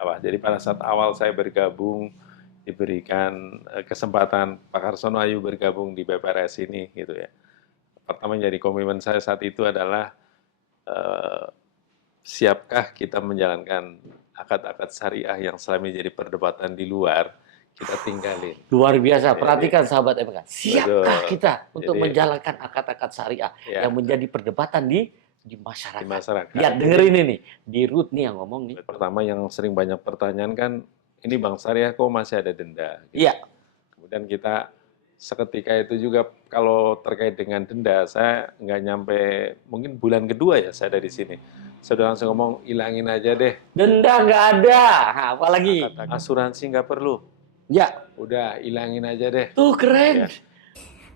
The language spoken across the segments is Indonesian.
Jadi pada saat awal saya bergabung, diberikan kesempatan Pak Karsono Ayu bergabung di BPRS ini, gitu ya. Pertama jadi komitmen saya saat itu adalah eh, siapkah kita menjalankan akad-akad syariah yang selama ini jadi perdebatan di luar, kita tinggalin. Luar biasa. Jadi, Perhatikan sahabat MK. Siapkah betul. kita untuk Jadi, menjalankan akad-akad syariah ya, yang menjadi perdebatan di masyarakat? di masyarakat. Lihat, dengerin ini. Di Ruth nih yang ngomong nih. Pertama yang sering banyak pertanyaan kan, ini Bank Syariah kok masih ada denda? Iya. Kemudian kita seketika itu juga kalau terkait dengan denda, saya nggak nyampe, mungkin bulan kedua ya saya ada di sini. Saya udah langsung ngomong, hilangin aja deh. Denda nggak ada. Apalagi? Asuransi nggak perlu. Ya. Udah, hilangin aja deh. Tuh keren. Ya.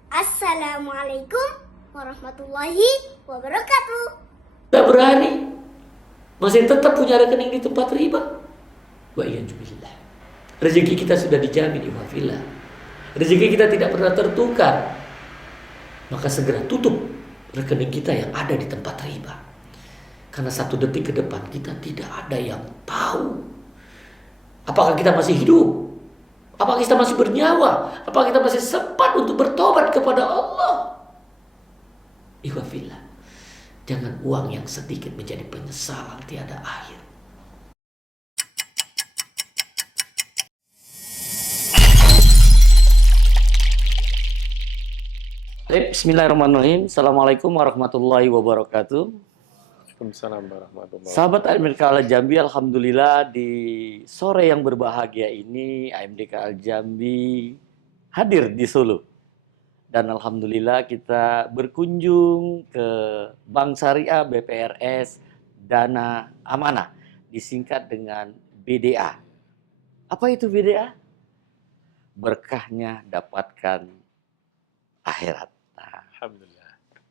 Assalamualaikum warahmatullahi wabarakatuh. Nggak berani. Masih tetap punya rekening di tempat riba. Wa iyyazubillah. Rezeki kita sudah dijamin, ikhwafillah. Rezeki kita tidak pernah tertukar. Maka segera tutup rekening kita yang ada di tempat riba. Karena 1 detik ke depan kita tidak ada yang tahu. Apakah kita masih hidup? Apakah kita masih bernyawa? Apakah kita masih sempat untuk bertobat kepada Allah? Ikhwafillah. Jangan uang yang sedikit menjadi penyesalan tiada akhir. Bismillahirrahmanirrahim. Assalamualaikum warahmatullahi wabarakatuh. Waalaikumsalam warahmatullahi wabarakatuh. Sahabat AMDK Al Jambi, alhamdulillah di sore yang berbahagia ini AMDK Al Jambi hadir di Solo. Dan alhamdulillah kita berkunjung ke Bank Syariah BPRS Dana Amanah, disingkat dengan BDA. Apa itu BDA? Berkahnya dapatkan akhirat. Alhamdulillah.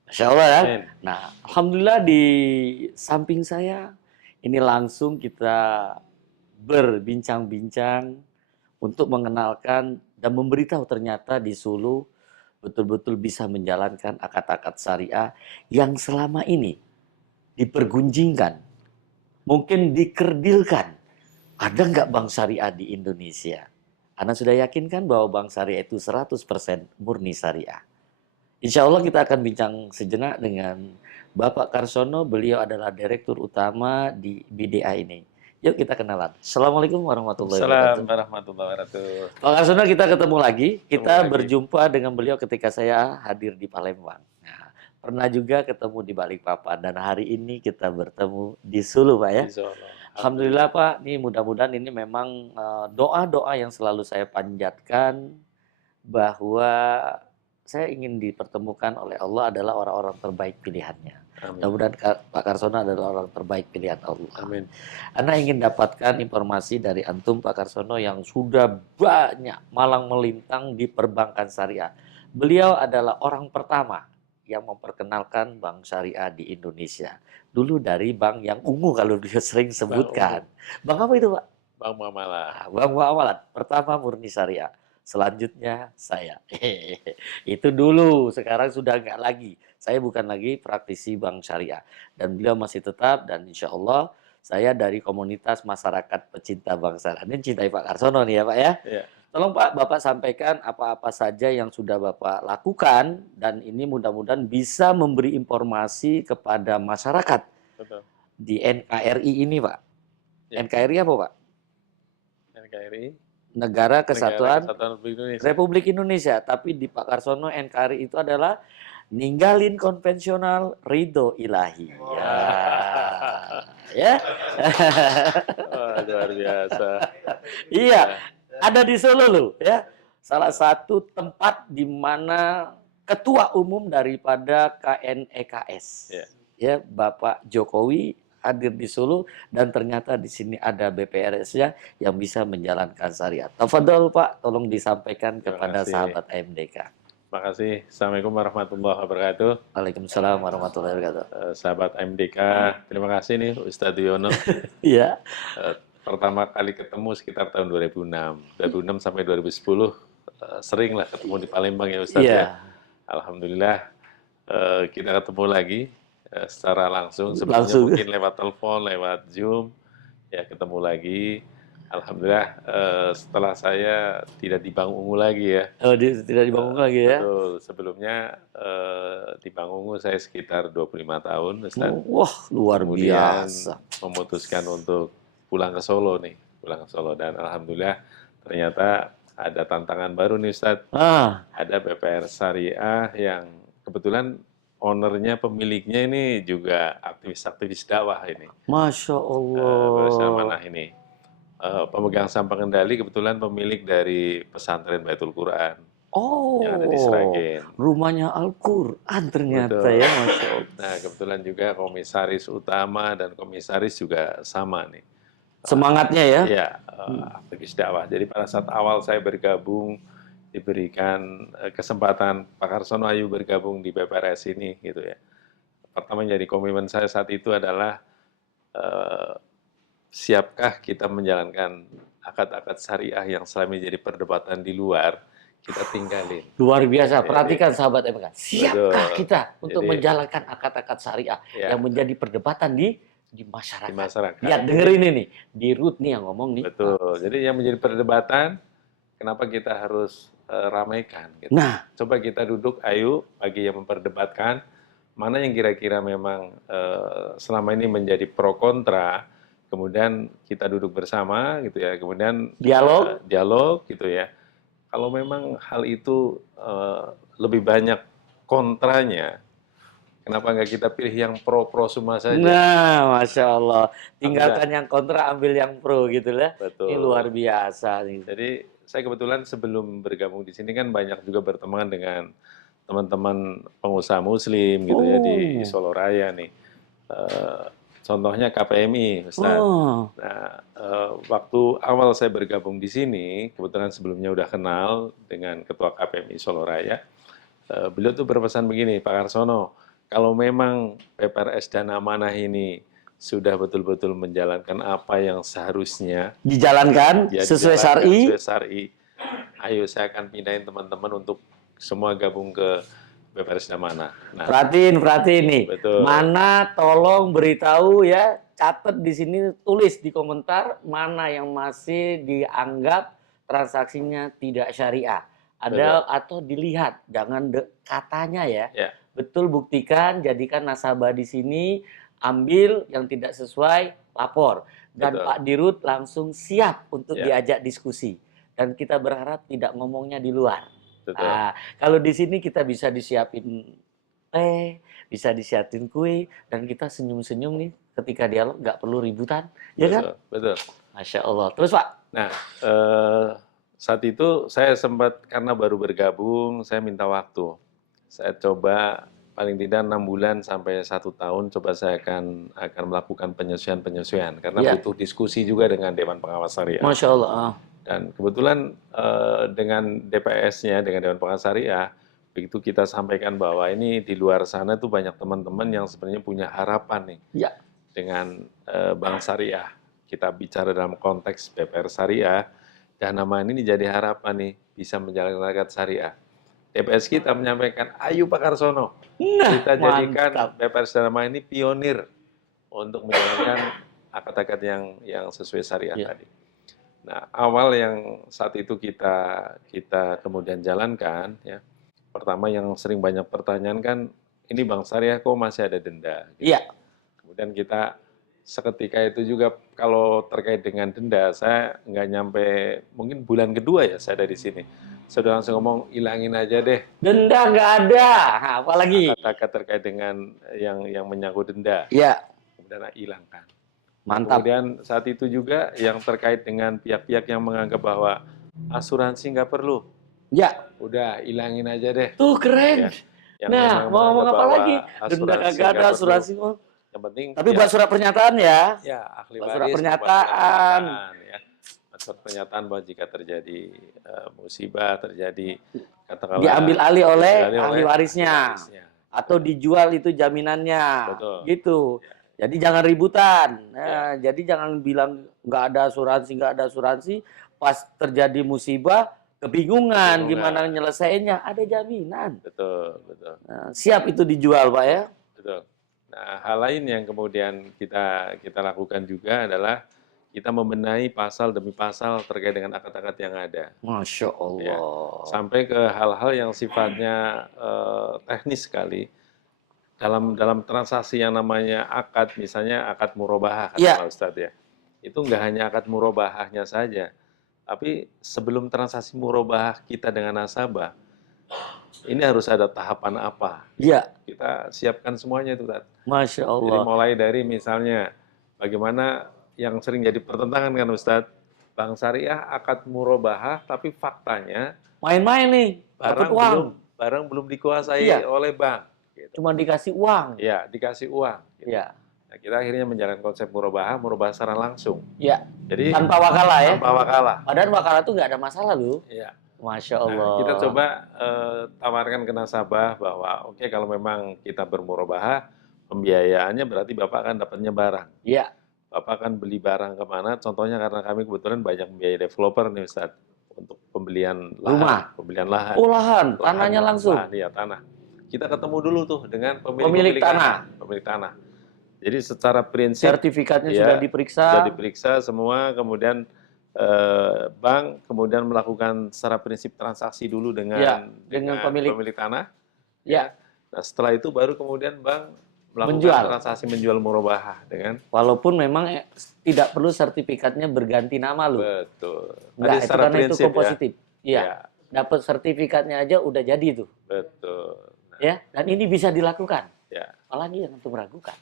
Masya Allah ya. Amin. Nah, alhamdulillah di samping saya ini langsung kita berbincang-bincang untuk mengenalkan dan memberitahu ternyata di Solo betul-betul bisa menjalankan akad-akad syariah yang selama ini dipergunjingkan, mungkin dikerdilkan. Ada nggak bank syariah di Indonesia? Anda sudah yakin kan bahwa bank syariah itu 100% murni syariah? Insya Allah kita akan bincang sejenak dengan Bapak Karsono. Beliau adalah Direktur Utama di BDA ini. Yuk kita kenalan. Assalamualaikum warahmatullahi wabarakatuh. Assalamualaikum warahmatullahi wabarakatuh. Pak Karsono, kita ketemu lagi. Kita berjumpa dengan beliau ketika saya hadir di Palembang. Nah, pernah juga ketemu di Balikpapan. Dan hari ini kita bertemu di Solo, Pak ya. Di Solo. Alhamdulillah Pak, ini mudah-mudahan ini memang doa-doa yang selalu saya panjatkan bahwa saya ingin dipertemukan oleh Allah adalah orang-orang terbaik pilihannya. Mudah-mudahan Pak Karsono adalah orang terbaik pilihan Allah. Amin. Anda ingin dapatkan informasi dari Antum Pak Karsono yang sudah banyak malang melintang di perbankan syariah. Beliau adalah orang pertama yang memperkenalkan bank syariah di Indonesia. Dulu dari bank yang ungu kalau dia sering sebutkan. Bank apa itu Pak? Bank Muamalah. Bank Muamalah. Pertama murni syariah. Selanjutnya saya. Itu dulu, sekarang sudah nggak lagi. Saya bukan lagi praktisi bank syariah. Dan beliau masih tetap, dan insya Allah saya dari komunitas masyarakat pecinta bank syariah. Ini cintai Pak Karsono nih ya Pak ya. Ya. Tolong Pak, Bapak sampaikan apa-apa saja yang sudah Bapak lakukan. Dan ini mudah-mudahan bisa memberi informasi kepada masyarakat. Betul. Di NKRI ini Pak. Ya. NKRI apa Pak? NKRI. Negara Kesatuan Indonesia. Republik Indonesia. Tapi di Pak Karsono NKRI itu adalah ninggalin konvensional, ridho ilahi. Ya. Oh, luar biasa. Iya, ada di Solo loh ya. Salah satu tempat di mana ketua umum daripada KNEKS. Ya, Bapak Jokowi hadir di Solo dan ternyata di sini ada BPRS-nya yang bisa menjalankan syariat. Tafadhol Pak, tolong disampaikan kepada sahabat AMDK. Terima kasih. Assalamualaikum warahmatullahi wabarakatuh. Waalaikumsalam warahmatullahi wabarakatuh. Sahabat AMDK, terima kasih nih Ustadz Yono. Iya. Pertama kali ketemu sekitar tahun 2006. 2006 sampai 2010 sering lah ketemu di Palembang ya Ustadz ya. Alhamdulillah kita ketemu lagi. Secara langsung, sebelumnya mungkin lewat telepon, lewat Zoom, ya ketemu lagi. Alhamdulillah, setelah saya tidak di Bank Ungu lagi ya. Oh, tidak dibangun lagi ya? Betul, sebelumnya di Bank Ungu saya sekitar 25 tahun, Ustaz. Wah, luar Kemudian biasa. memutuskan untuk pulang ke Solo nih, pulang ke Solo. Dan Alhamdulillah ternyata ada tantangan baru nih Ustaz. Ah, Ada BPR Syariah yang kebetulan ownernya, pemiliknya ini juga aktivis-aktivis dakwah ini. Masya Bersama Allah. nah ini. Pemegang saham pengendali kebetulan pemilik dari pesantren Baitul Quran yang ada di Oh, Sragen. rumahnya Al-Quran ternyata Betul. ya, Masya Allah. Nah, kebetulan juga komisaris utama dan komisaris juga sama nih. Semangatnya ya? Iya, aktivis dakwah. Jadi pada saat awal saya bergabung, diberikan kesempatan Pak Karsono Ayu bergabung di BPRS ini gitu ya. Pertama jadi komitmen saya saat itu adalah eh, siapkah kita menjalankan akad-akad syariah yang selama ini jadi perdebatan di luar, kita tinggalin. Luar biasa. Jadi, Perhatikan sahabat MK. Siapkah betul. kita untuk Jadi, menjalankan akad-akad syariah ya, yang menjadi perdebatan di masyarakat? di masyarakat. Lihat, dengerin ini. Di Ruth nih yang ngomong nih. Betul. Jadi yang menjadi perdebatan, kenapa kita harus ramaikan? Gitu. Nah, Coba kita duduk, ayo bagi yang memperdebatkan, mana yang kira-kira memang selama ini menjadi pro kontra, kemudian kita duduk bersama gitu ya, kemudian dialog gitu ya. Kalau memang hal itu lebih banyak kontranya, kenapa nggak kita pilih yang pro-pro semua saja? nah, Masya Allah. Tinggalkan yang kontra, ambil yang pro gitu lah. Betul. Ini luar biasa nih. Jadi saya kebetulan sebelum bergabung di sini kan banyak juga berteman dengan teman-teman pengusaha Muslim gitu ya di Solo Raya nih. Contohnya KPMI, Ustaz. Nah, waktu awal saya bergabung di sini, kebetulan sebelumnya udah kenal dengan Ketua KPMI Solo Raya. Beliau tuh berpesan begini, Pak Karsono, kalau memang PPRS dan Amanah ini sudah betul-betul menjalankan apa yang seharusnya dijalankan sesuai syar'i, ayo saya akan pindahin teman-teman untuk semua gabung ke BPRS dan Amanah. Nah, perhatiin nih. betul. Mana tolong beritahu ya, catat di sini, tulis di komentar mana yang masih dianggap transaksinya tidak syariah. Ada atau dilihat, jangan katanya ya. Betul, buktikan, jadikan nasabah di sini, ambil yang tidak sesuai, lapor. Dan Pak Dirut langsung siap untuk diajak diskusi. Dan kita berharap tidak ngomongnya di luar. Nah, kalau di sini kita bisa disiapin teh, bisa disiapin kue, dan kita senyum-senyum nih ketika dialog, nggak perlu ributan, ya kan? Betul. Masya Allah. Terus Pak? Nah, saat itu saya sempat, karena baru bergabung, saya minta waktu. Saya coba paling tidak 6 bulan sampai 1 tahun, coba saya akan melakukan penyesuaian karena butuh diskusi juga dengan Dewan Pengawas Syariah. Masya Allah. Dan kebetulan dengan DPS-nya, dengan Dewan Pengawas Syariah, begitu kita sampaikan bahwa ini di luar sana tuh banyak teman-teman yang sebenarnya punya harapan nih dengan Bank Syariah. Kita bicara dalam konteks BPR Syariah, dan nama ini jadi harapan nih bisa menjalankan akad syariah. DPS kita menyampaikan, ayo Pak Karsono, kita jadikan BPR Syariah ini pionir untuk menjalankan akad-akad yang sesuai syariah tadi. Nah, awal yang saat itu kita kemudian jalankan, ya. Pertama yang sering banyak pertanyaan kan, ini Bank Syariah kok masih ada denda? Iya. Kemudian kita seketika itu juga kalau terkait dengan denda, saya nggak nyampe mungkin bulan kedua ya saya ada di sini. Saya udah langsung ngomong, hilangin aja deh. Denda nggak ada, apalagi kata-kata terkait dengan yang menyangkut denda. Iya. Kemudian hilangkan. Mantap. Kemudian saat itu juga yang terkait dengan pihak-pihak yang menganggap bahwa asuransi nggak perlu. Ya. Udah hilangin aja deh. Tuh keren. Ya. Nah, mau ngomong apa lagi? Denda kagak ada, asuransi kok. Yang penting. Tapi buat surat pernyataan ya. Ya, ahli waris. Surat pernyataan. Ya. Surat pernyataan bahwa jika terjadi musibah, terjadi katakanlah diambil alih oleh ahli warisnya. Atau dijual itu jaminannya. Betul. Gitu. Ya. Jadi jangan ributan. Nah, jadi jangan bilang nggak ada asuransi. Pas terjadi musibah, kebingungan gimana nyelesainya. Ada jaminan. Betul. Nah, siap itu dijual, Pak ya. Betul. Nah, hal lain yang kemudian kita lakukan juga adalah kita membenahi pasal demi pasal terkait dengan akad-akad yang ada. Masya Ya, Allah. sampai ke hal-hal yang sifatnya teknis sekali dalam transaksi yang namanya akad, misalnya akad murabahah Iya. kata Pak Ustadz ya. Itu nggak hanya akad murabahahnya saja, tapi sebelum transaksi murabahah kita dengan nasabah, ini harus ada tahapan apa? Iya. Kita siapkan semuanya itu, Tat. Masya Jadi Allah. mulai dari misalnya bagaimana yang sering jadi pertentangan kan Ustadz, Bank Syariah akad murabahah, tapi faktanya Main-main nih, dapat uang. barang belum dikuasai Iya. oleh bank. Gitu. Cuma dikasih uang. Ya, dikasih uang. Gitu. Iya. Nah, kita akhirnya menjalankan konsep murabahah secara langsung. Iya. Jadi Tanpa wakalah ya. tanpa wakalah. Padahal wakalah tuh nggak ada masalah loh. Ya. Masya Nah, Allah. kita coba tawarkan ke nasabah bahwa oke, kalau memang kita bermurabahah, pembiayaannya berarti Bapak akan dapatnya barang. Iya. Bapak akan beli barang kemana? Contohnya karena kami kebetulan banyak membiayai developer nih Ustadz untuk pembelian Rumah. pembelian lahan. Oh lahan, tanahnya langsung. Lahan, iya, tanah. Kita ketemu dulu tuh dengan Pemilik tanah. Pemilik tanah. Jadi secara prinsip Sertifikatnya ya, sudah diperiksa. sudah diperiksa semua, kemudian bank kemudian melakukan secara prinsip transaksi dulu Ya, dengan pemilik tanah. Ya. Nah, setelah itu baru kemudian bank melakukan Menjual. transaksi menjual murabahah dengan Walaupun memang tidak perlu sertifikatnya berganti nama loh. betul. Enggak, Tadi itu secara karena itu prinsip kompositif. Iya. Ya, Dapat sertifikatnya aja udah jadi tuh. betul. Nah, Ya, dan ini bisa dilakukan. ya, Apalagi yang untuk meragukan.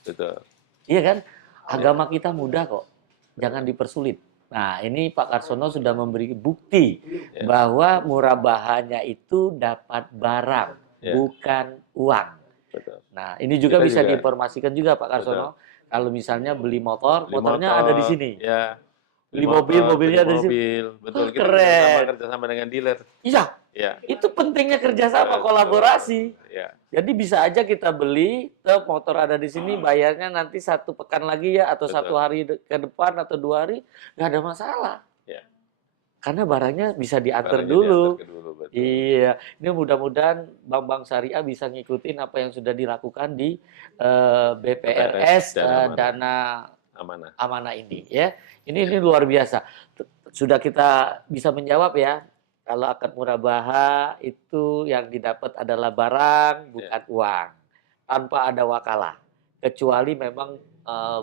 betul. Iya kan? Agama kita mudah kok. Jangan dipersulit. Nah, ini Pak Karsono sudah memberi bukti Ya. bahwa murabahanya itu dapat barang, Ya. bukan uang. Betul. Nah, ini juga Kita bisa juga- diinformasikan juga Pak Karsono. Kalau misalnya beli motor, Beli motornya motor, ada di sini. Ya. Beli Motor, mobil, mobilnya beli ada di sini. mobil. Betul. Wah, Kita keren. kerjasama dengan dealer. Iya, Ya. itu pentingnya kerjasama, Betul. kolaborasi. Ya. Jadi bisa aja kita beli, motor ada di sini, bayarnya nanti 1 pekan lagi ya, atau Betul. 1 hari ke depan, atau 2 hari, nggak ada masalah. Ya. Karena barangnya bisa diantar Barangnya dulu. diantar ke dulu, betul. Iya, ini mudah-mudahan bank-bank syariah bisa ngikutin apa yang sudah dilakukan di BPRS dana Amanah. amanah ini ya. Ini luar biasa. Sudah kita bisa menjawab ya. Kalau akad murabahah itu yang didapat adalah barang bukan uang, tanpa ada wakalah. Kecuali memang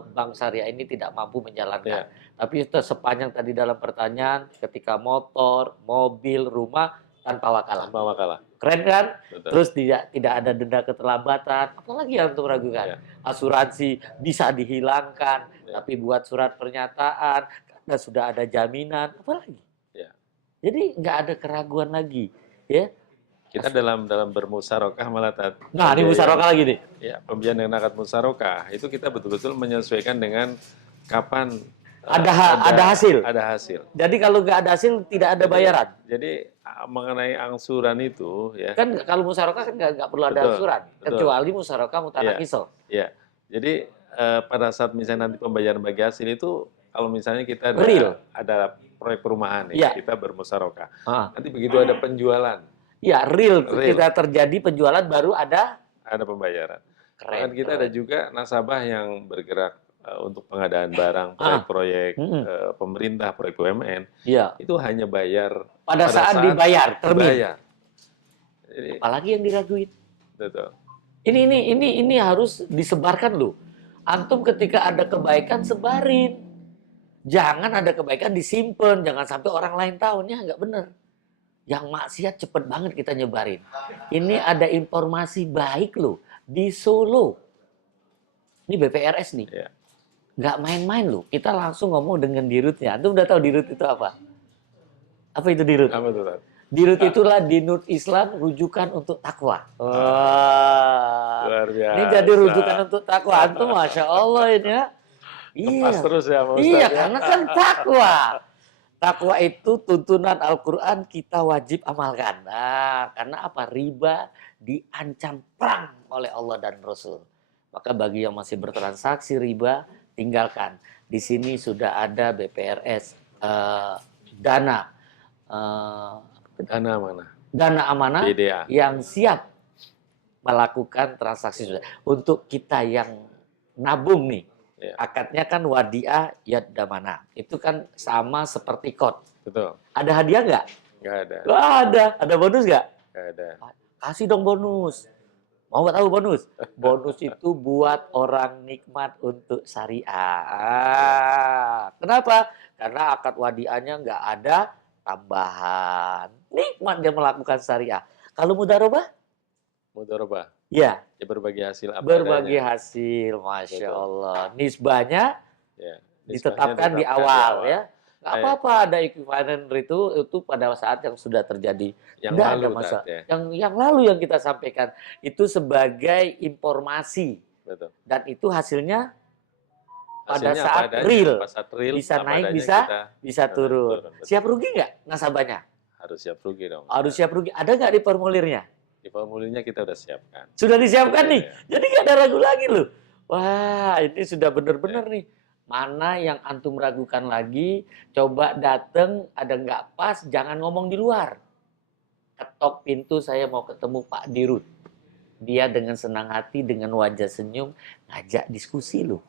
bank syariah ini tidak mampu menjalankan. Tapi sepanjang tadi dalam pertanyaan, ketika motor, mobil, rumah tanpa wakalah. Tanpa wakalah. Keren kan? Betul. Terus tidak ada denda keterlambatan. Apalagi yang untuk meragukan? Ya. Asuransi bisa dihilangkan, Ya. tapi buat surat pernyataan karena sudah ada jaminan. Apalagi? Ya. Jadi nggak ada keraguan lagi, ya. Kita dalam bermusyarakah malah Nah, ini musyarakah lagi nih. Ya, pembiayaan dengan akad musyarakah itu kita betul-betul menyesuaikan dengan kapan Ada hasil. Ada hasil. Jadi kalau nggak ada hasil tidak ada bayaran. Jadi mengenai angsuran itu ya. Kan kalau musyarakah kan nggak perlu ada Betul, angsuran, betul. kecuali musyarakah mutanakisah. Ya. Jadi pada saat misalnya nanti pembayaran bagi hasil itu kalau misalnya kita Real. ada proyek perumahan Iya. kita bermusyarakah. Ah. Nanti begitu ada penjualan, Ya, real. Real. Kita terjadi penjualan baru ada ada pembayaran. keren. Bahkan kita ada juga nasabah yang bergerak untuk pengadaan barang, proyek-proyek pemerintah, proyek BUMN, Iya. itu hanya bayar Pada saat dibayar, termin. dibayar. Jadi, Apalagi yang diraguin. betul. Ini harus disebarkan loh. Antum ketika ada kebaikan sebarin. Jangan ada kebaikan disimpan, jangan sampai orang lain tahu. Ini nggak bener. Yang maksiat cepet banget kita nyebarin. Ini ada informasi baik loh di Solo. Ini BPRS nih. Ya. Nggak main-main loh. Kita langsung ngomong dengan dirutnya. Antum udah tahu dirut itu apa? Apa itu dirut? Apa tuh, Tat? Dirut itulah Dinut Islam rujukan untuk takwa. Wah. Luar biasa. Ini jadi rujukan untuk takwa. Antum Masya Allah ini ya. Lepas terus ya, Pak Ustadz, Iya, ya. karena kan takwa. Takwa itu tuntunan Al-Quran kita wajib amalkan. Nah, karena apa? Riba diancam perang oleh Allah dan Rasul. Maka bagi yang masih bertransaksi riba, tinggalkan. Di sini sudah ada BPRS, dana Dana amanah BDA. yang siap melakukan transaksi sudah. Untuk kita yang nabung nih, Ya, Akadnya kan wadiah yad damana. Itu kan sama seperti kod. betul. Ada hadiah nggak? Nggak ada. Wah, ada. Ada bonus nggak? Nggak ada. Kasih dong bonus. Mau nggak tahu bonus? Bonus itu buat orang nikmat untuk syariah. Kenapa? Karena akad wadiahnya nggak ada tambahan. Nikmat dia melakukan syariah. Kalau mudharabah? Mudharabah. Ya, Ya, berbagi hasil apa berbagi adanya. hasil. Masya Betul. Allah. Nisbahnya Ya, nisbahnya ditetapkan di ditetapkan awal ya. Nggak Eh, apa-apa ada equivalent itu pada saat yang sudah terjadi. yang Nggak lalu ada masalah. Tat, ya. Yang lalu yang kita sampaikan itu sebagai informasi Betul. dan itu hasilnya pada Hasilnya apa saat adanya. real. Pada saat real, Bisa apa naik, adanya bisa kita turun. betul. Siap rugi nggak nasabahnya? Harus siap rugi dong. Harus siap rugi. Ada nggak di formulirnya? Di formulirnya kita udah siapkan. Sudah disiapkan Iya, nih. iya. Jadi nggak ada ragu lagi loh. Wah, ini sudah benar-benar nih. Mana yang antum ragukan lagi, coba dateng, ada nggak pas, jangan ngomong di luar. Ketok pintu, saya mau ketemu Pak Dirut. Dia dengan senang hati, dengan wajah senyum, ngajak diskusi loh.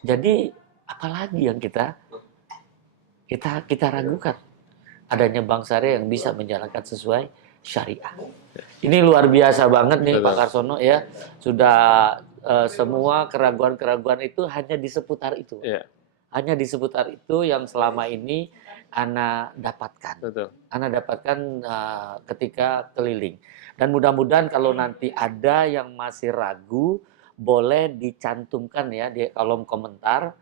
Jadi, apalagi yang kita ragukan? Adanya bank syariah yang bisa menjalankan sesuai syariah. Ini luar biasa banget nih Betul. Pak Karsono ya. Sudah semua keraguan-keraguan itu hanya di seputar itu. Iya, Hanya di seputar itu yang selama ini Ana dapatkan. betul. Ana dapatkan ketika keliling. Dan mudah-mudahan kalau nanti ada yang masih ragu, boleh dicantumkan ya di kolom komentar.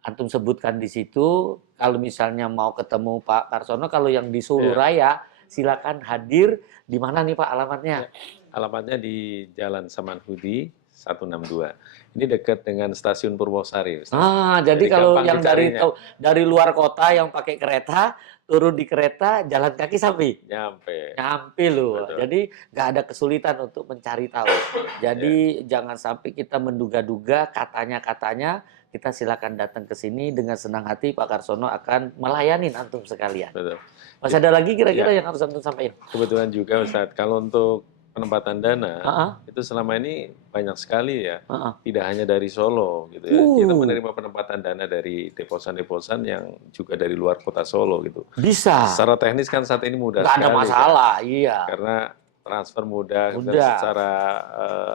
Antum sebutkan di situ. Kalau misalnya mau ketemu Pak Karsono, kalau yang di Solo Iya. Raya, silakan hadir. Di mana nih Pak alamatnya? Alamatnya di Jalan Samanhudi 162. Ini dekat dengan Stasiun Purwosari, Ustaz. Jadi kalau gampang yang dicarinya. dari luar kota yang pakai kereta, turun di kereta, jalan kaki sampai. Nyampe. Nyampe loh. Betul. Jadi nggak ada kesulitan untuk mencari tahu. Jadi jangan sampai kita menduga-duga katanya-katanya. Kita silakan datang ke sini dengan senang hati. Pak Karsono akan melayani antum sekalian. Betul. Masih ada lagi kira-kira Ya. yang harus antum sampaikan? Kebetulan juga Ustadz, kalau untuk penempatan dana, Heeh. itu selama ini banyak sekali ya. Heeh. Tidak hanya dari Solo gitu ya. Kita menerima penempatan dana dari deposan-deposan yang juga dari luar kota Solo gitu. Bisa. Secara teknis kan saat ini mudah Nggak ada sekali, kan. masalah. Iya. Karena transfer mudah, dan Mudah. secara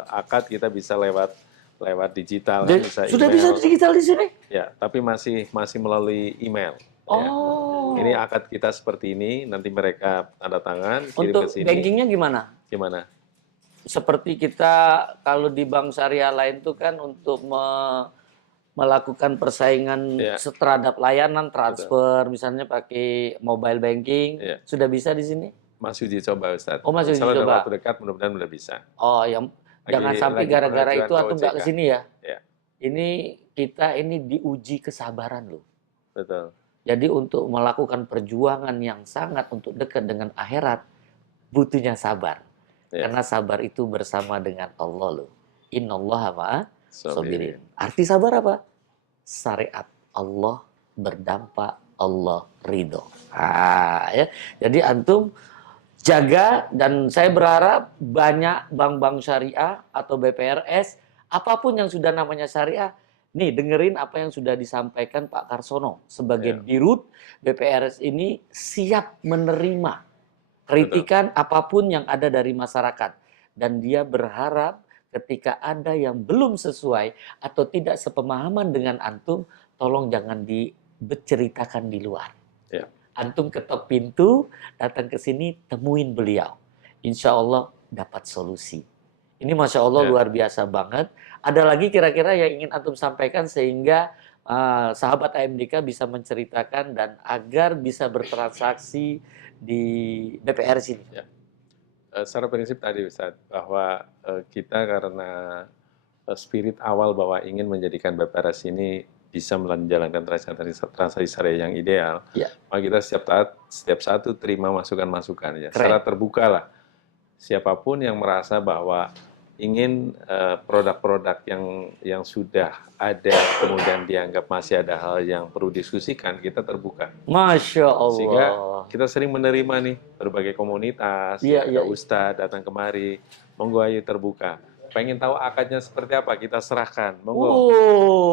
akad kita bisa lewat digital, Jadi, bisa sudah email. bisa digital di sini? Ya, tapi masih melalui email. Ya. Oh. Ini akad kita seperti ini, nanti mereka tanda tangan, kirim Untuk ke sini. bankingnya gimana? Gimana? Seperti kita kalau di bank syariah lain itu kan untuk melakukan persaingan Ya. terhadap layanan transfer, misalnya pakai mobile banking, Ya. sudah bisa di sini? Masih uji coba, Ustaz. Oh, masih uji Insya Allah dalam coba. waktu dekat mudah-mudahan udah bisa. Oh, yang jangan sampai lagi gara-gara pengajuan itu ke antum nggak OJK. kesini ya. Ya. Ini kita diuji kesabaran loh. Betul. Jadi untuk melakukan perjuangan yang sangat untuk dekat dengan akhirat, butuhnya sabar. Ya. Karena sabar itu bersama dengan Allah loh. Innallaha ma'as Sabirin. sabirin. Arti sabar apa? Syariat Allah berdampak, Allah ridho. Ya. Jadi antum jaga, dan saya berharap banyak bank-bank syariah atau BPRS, apapun yang sudah namanya syariah, nih dengerin apa yang sudah disampaikan Pak Karsono. Sebagai dirut, BPRS ini siap menerima kritikan apapun yang ada dari masyarakat. Dan dia berharap ketika ada yang belum sesuai atau tidak sepemahaman dengan antum, tolong jangan diceritakan di luar. Ya. Antum ketok pintu, datang ke sini, temuin beliau. Insya Allah dapat solusi. Ini Masya Allah luar biasa banget. Ada lagi kira-kira yang ingin antum sampaikan sehingga sahabat AMDK bisa menceritakan dan agar bisa bertransaksi di BPRS ini. Ya. Secara prinsip tadi Ustaz, bahwa kita karena spirit awal bahwa ingin menjadikan BPRS ini bisa menjalankan transaksi syariah yang ideal, maka kita setiap saat itu terima masukan-masukan ya. Secara terbuka lah. Siapapun yang merasa bahwa ingin produk-produk yang sudah ada kemudian dianggap masih ada hal yang perlu diskusikan, kita terbuka. Masya Allah. Sehingga kita sering menerima nih berbagai komunitas, ada ustadz datang kemari, monggo ayo terbuka. pengen tahu akadnya seperti apa, kita serahkan. Monggo. Oh,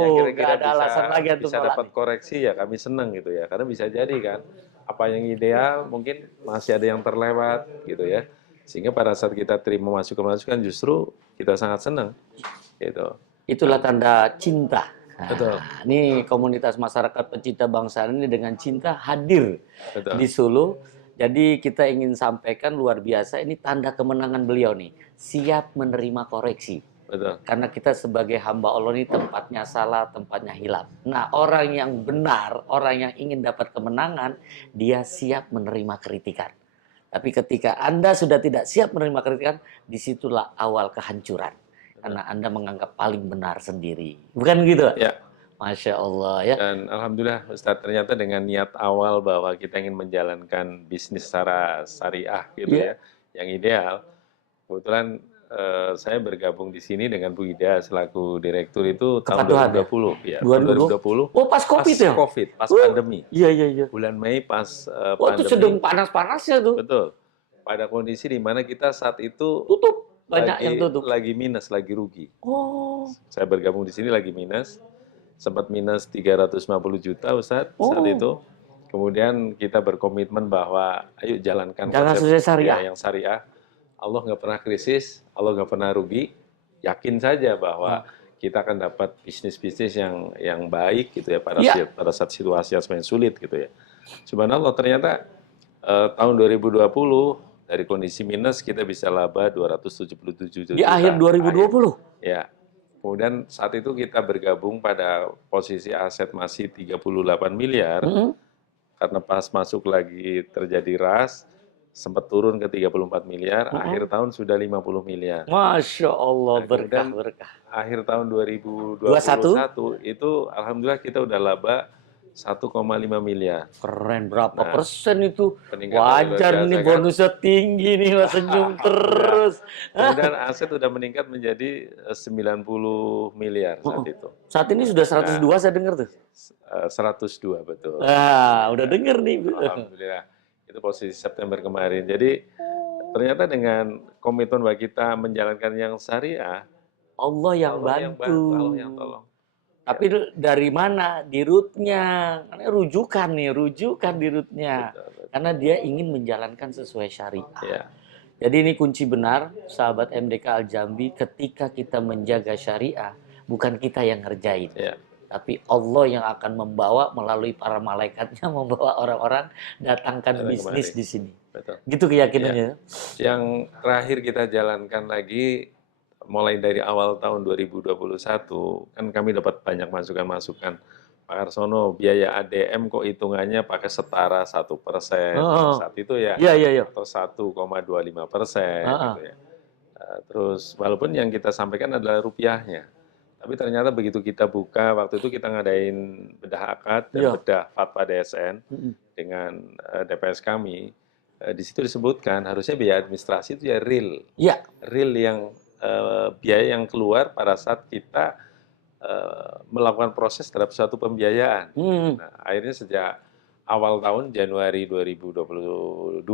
Yang nggak kira-kira ada alasan lagi antum bisa nolak dapat nih. koreksi ya kami seneng gitu ya. Karena bisa jadi kan, apa yang ideal mungkin masih ada yang terlewat gitu ya. Sehingga pada saat kita terima masukan-masukan justru kita sangat senang gitu. Itulah tanda cinta. Nah, Betul. ini komunitas masyarakat pecinta bangsa ini dengan cinta hadir Betul. di Solo. Jadi kita ingin sampaikan luar biasa, ini tanda kemenangan beliau nih. Siap menerima koreksi. Betul. Karena kita sebagai hamba Allah ini tempatnya salah, tempatnya hilaf. Nah, orang yang benar, orang yang ingin dapat kemenangan, dia siap menerima kritikan. Tapi ketika Anda sudah tidak siap menerima kritikan, disitulah awal kehancuran. Karena Anda menganggap paling benar sendiri. Bukan gitu? Ya. Masya Allah ya. Dan alhamdulillah Ustadz, ternyata dengan niat awal bahwa kita ingin menjalankan bisnis secara syariah gitu ya, yang ideal. Kebetulan saya bergabung di sini dengan Bu Ida selaku direktur itu tahun Kepatuhan ya? 2020 ya. 2020? 2020. Oh, pas COVID ya? Covid, pas pandemi. Iya. Bulan Mei pas Oh, itu pandemi. sedang panas-panasnya tuh. Betul. Pada kondisi di mana kita saat itu Tutup. Banyak yang tutup. lagi minus, lagi rugi. Oh. Saya bergabung di sini lagi minus. Sempat minus 350 juta Ustadz saat itu. Kemudian kita berkomitmen bahwa ayo jalankan Jangan konsep sesuai syariah. yang syariah. Allah nggak pernah krisis, Allah nggak pernah rugi. Yakin saja bahwa kita akan dapat bisnis-bisnis yang baik gitu ya pada saat situasi yang semakin sulit gitu ya. Subhanallah, ternyata tahun 2020 dari kondisi minus kita bisa laba 277 juta. Di akhir 2020? Ya. Kemudian saat itu kita bergabung pada posisi aset masih 38 miliar. Karena pas masuk lagi terjadi ras, sempat turun ke 34 miliar, akhir tahun sudah 50 miliar. Masya Allah, berkah. Akhir tahun 2021 itu alhamdulillah kita udah laba 1,5 miliar. Keren, berapa persen itu? Peningkatan Wajar luar biasa, nih, kan? bonusnya tinggi nih, Mas, senyum terus. Kemudian aset udah meningkat menjadi 90 miliar saat itu. Saat ini sudah 102 saya dengar tuh. 102 betul. Nah, udah denger nih. Alhamdulillah. Itu posisi September kemarin. Jadi ternyata dengan komitmen bahwa kita menjalankan yang syariah, Allah yang bantu. Allah yang tolong. Tapi dari mana? Di rootnya. Karena rujukan di rootnya. Betul. Karena dia ingin menjalankan sesuai syariah. Ya. Jadi ini kunci benar, sahabat MDK Al-Jambi, ketika kita menjaga syariah, bukan kita yang ngerjain. Ya. Tapi Allah yang akan membawa melalui para malaikatnya, membawa orang-orang datangkan bisnis di sini. Betul. Gitu keyakinannya. Yang terakhir kita jalankan lagi, mulai dari awal tahun 2021, kan kami dapat banyak masukan-masukan. Pak Arsono, biaya ADM kok hitungannya pakai setara 1%. Saat itu ya. Iya. Atau 1,25%. Gitu ya. Terus walaupun yang kita sampaikan adalah rupiahnya. Tapi ternyata begitu kita buka, waktu itu kita ngadain bedah akad dan bedah fatwa DSN dengan DPS kami. Di situ disebutkan harusnya biaya administrasi itu ya real. Iya. Real yang biaya yang keluar pada saat kita melakukan proses terhadap suatu pembiayaan. Nah, akhirnya sejak awal tahun Januari 2022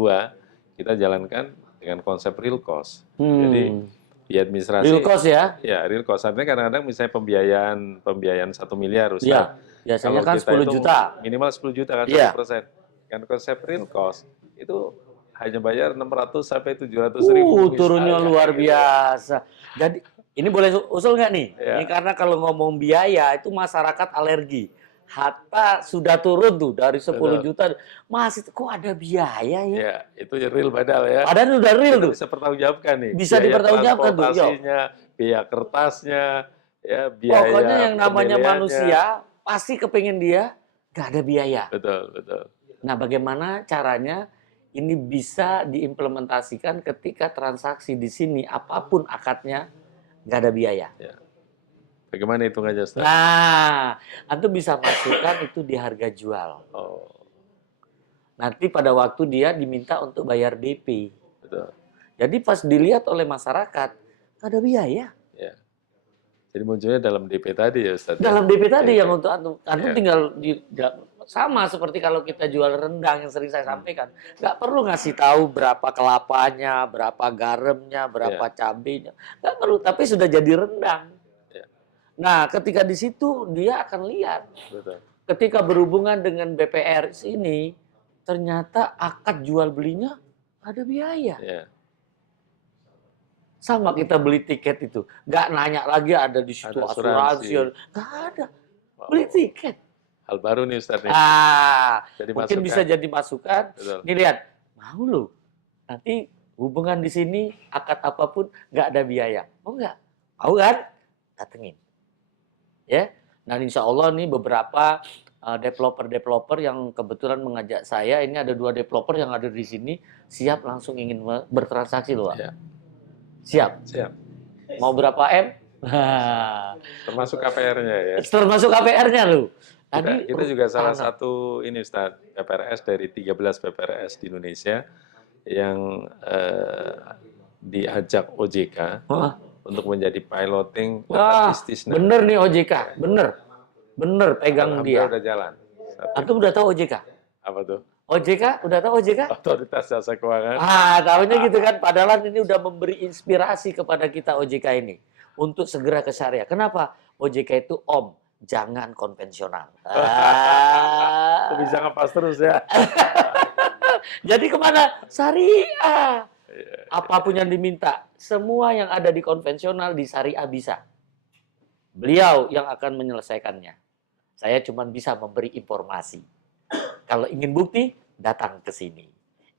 kita jalankan dengan konsep real cost. Jadi biaya administrasi. Real cost ya? Ya, real cost. Artinya kadang-kadang misalnya pembiayaan 1 miliar, Ustaz. Iya. Biasanya kan 10 juta. Minimal 10 juta kan, 1%. Kan konsep real cost itu hanya bayar 600 sampai 700 ribu. Turunnya luar gitu. biasa. Jadi ini boleh usul nggak nih? Ya. Ini karena kalau ngomong biaya itu masyarakat alergi. Hatta sudah turun tuh dari 10 juta, masih kok ada biaya ya? Ya, itu real padahal ya. Padahal udah real tuh. Bisa pertanggungjawabkan nih. Bisa dipertanggungjawabkan tuh. Transportasinya, biaya kertasnya, ya biaya. Pokoknya yang namanya manusia pasti kepingin dia nggak ada biaya. Betul. Nah, bagaimana caranya ini bisa diimplementasikan ketika transaksi di sini apapun akadnya nggak ada biaya. Ya. Bagaimana hitungannya, Ustaz? Nah, antum bisa masukkan itu di harga jual. Nanti pada waktu dia diminta untuk bayar DP. Betul. Jadi pas dilihat oleh masyarakat, nggak ada biaya. Ya. Jadi munculnya dalam DP tadi ya, Ustaz? Dalam DP tadi yang untuk antum tinggal Sama seperti kalau kita jual rendang yang sering saya sampaikan, nggak perlu ngasih tahu berapa kelapanya, berapa garamnya, berapa cabenya, nggak perlu. Tapi sudah jadi rendang. Ya. Nah, ketika di situ dia akan lihat. Betul. Ketika berhubungan dengan BPR ini, ternyata akad jual belinya ada biaya. Ya. Sama kita beli tiket itu, nggak nanya lagi ada di situ Ada asuransi, asuransi. nggak ada. Beli tiket. Hal baru nih Ustaz nih. Jadi Mungkin masukan. bisa jadi masukan. Betul. Nih lihat, mau lu nanti hubungan di sini akad apapun nggak ada biaya. Mau nggak? Mau kan? Datengin. Ya. Nah, insya Allah nih beberapa developer-developer yang kebetulan mengajak saya, ini ada 2 developer yang ada di sini, siap langsung ingin bertransaksi loh. Ya. Siap. Siap. Mau berapa M? Termasuk KPR-nya ya. Termasuk KPR-nya lu. Kita juga salah satu ini Ustaz, PPRS dari 13 PPRS di Indonesia yang diajak OJK untuk menjadi piloting Wah, istisna. bener nih OJK, bener pegang dia. Udah jalan. Antum udah tahu OJK? Apa tuh? OJK, udah tahu OJK? Otoritas Jasa Keuangan. Tahunya gitu kan. Padahal ini udah memberi inspirasi kepada kita OJK ini untuk segera ke syariah. Kenapa? OJK itu Om, jangan konvensional. Bisa ngepas terus ya. Jadi kemana? Syariah. Apapun yang diminta, semua yang ada di konvensional di syariah bisa. Beliau yang akan menyelesaikannya. Saya cuma bisa memberi informasi. Kalau ingin bukti, datang ke sini.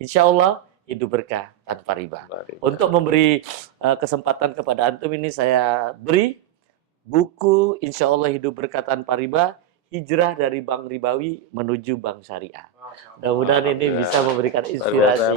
Insya Allah hidup berkah tanpa riba. Untuk memberi kesempatan kepada antum ini saya beri buku Insya Allah hidup berkah tanpa riba, hijrah dari bank ribawi menuju bank syariah. Mudah-mudahan ini bisa memberikan inspirasi.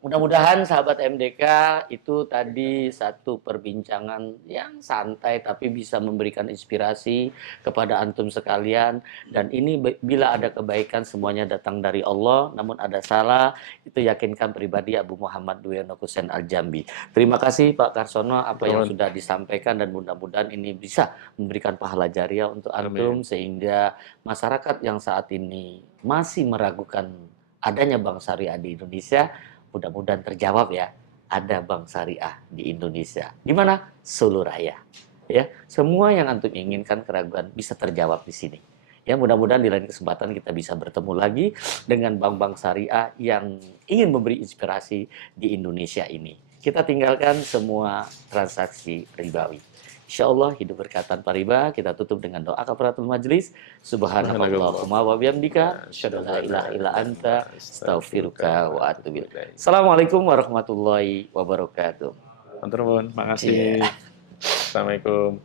Mudah-mudahan sahabat MDK itu tadi satu perbincangan yang santai tapi bisa memberikan inspirasi kepada antum sekalian. Dan ini bila ada kebaikan semuanya datang dari Allah, namun ada salah itu yakinkan pribadi Abu Muhammad Duyono Kusen Al-Jambi. Terima kasih Pak Karsono apa yang sudah disampaikan dan mudah-mudahan ini bisa memberikan pahala jariah untuk antum sehingga masyarakat yang saat ini masih meragukan adanya bank syariah di Indonesia mudah-mudahan terjawab ya, ada bank syariah di Indonesia. Di mana? Solo Raya. Ya, semua yang antum inginkan keraguan bisa terjawab di sini. Ya, mudah-mudahan di lain kesempatan kita bisa bertemu lagi dengan bank-bank syariah yang ingin memberi inspirasi di Indonesia ini. Kita tinggalkan semua transaksi ribawi. Insya Allah hidup berkah tanpa riba. Kita tutup dengan doa kafaratul majlis. Subhanallahumma wa bihamdika asyhadu an la ilaha illa anta astaghfiruka wa atubu ilaik. Assalamualaikum warahmatullahi wabarakatuh. Matur nuwun, makasih. Assalamualaikum.